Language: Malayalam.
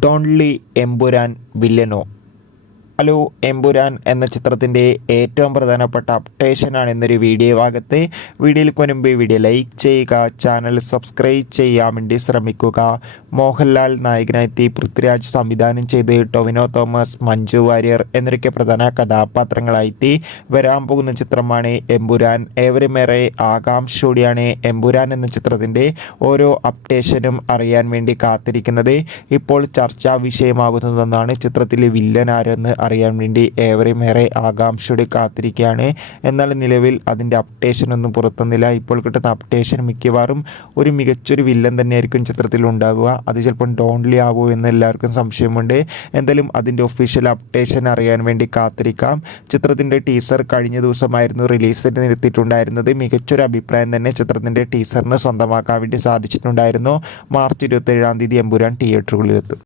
ഡോൺലി എമ്പുരാൻ വില്ലനോ? ഹലോ, എമ്പുരാൻ എന്ന ചിത്രത്തിൻ്റെ ഏറ്റവും പ്രധാനപ്പെട്ട അപ്ഡേഷനാണ് എന്നൊരു വീഡിയോ ഭാഗത്ത്. വീഡിയോയിൽ മുൻപ് വീഡിയോ ലൈക്ക് ചെയ്യുക, ചാനൽ സബ്സ്ക്രൈബ് ചെയ്യാൻ വേണ്ടി ശ്രമിക്കുക. മോഹൻലാൽ നായകനായി പൃഥ്വിരാജ് സംവിധാനം ചെയ്ത് ടൊവിനോ തോമസ്, മഞ്ജു വാര്യർ എന്നൊക്കെ പ്രധാന കഥാപാത്രങ്ങളായി വരാൻ പോകുന്ന ചിത്രമാണ് എമ്പുരാൻ. ഏവരുമേറെ ആകാംക്ഷയോടെയാണ് എമ്പുരാൻ എന്ന ചിത്രത്തിൻ്റെ ഓരോ അപ്ഡേഷനും അറിയാൻ വേണ്ടി കാത്തിരിക്കുന്നത്. ഇപ്പോൾ ചർച്ചാ വിഷയമാകുന്നതെന്നാണ് ചിത്രത്തിലെ വില്ലൻ ആരെന്ന് അറിയാൻ വേണ്ടി ഏവരെയുമേറെ ആകാംക്ഷയോടെ കാത്തിരിക്കുകയാണ്. എന്നാൽ നിലവിൽ അതിൻ്റെ അപ്ഡേഷനൊന്നും പുറത്തുനിന്നില്ല. ഇപ്പോൾ കിട്ടുന്ന അപ്ഡേഷൻ മിക്കവാറും ഒരു മികച്ചൊരു വില്ലൻ തന്നെയായിരിക്കും ചിത്രത്തിൽ ഉണ്ടാകുക. അത് ചിലപ്പം ഡോൺലി ആകുമോ എന്ന് എല്ലാവർക്കും സംശയമുണ്ട്. എന്തായാലും അതിൻ്റെ ഒഫീഷ്യൽ അപ്ഡേഷൻ അറിയാൻ വേണ്ടി കാത്തിരിക്കാം. ചിത്രത്തിൻ്റെ ടീസർ കഴിഞ്ഞ ദിവസമായിരുന്നു റിലീസിന് നിർത്തിയിട്ടുണ്ടായിരുന്നത്. മികച്ചൊരു അഭിപ്രായം തന്നെ ചിത്രത്തിൻ്റെ ടീസറിന് സ്വന്തമാക്കാൻ വേണ്ടി സാധിച്ചിട്ടുണ്ടായിരുന്നു. മാർച്ച് 27 എമ്പുരാൻ തിയേറ്ററുകളിലെത്തും.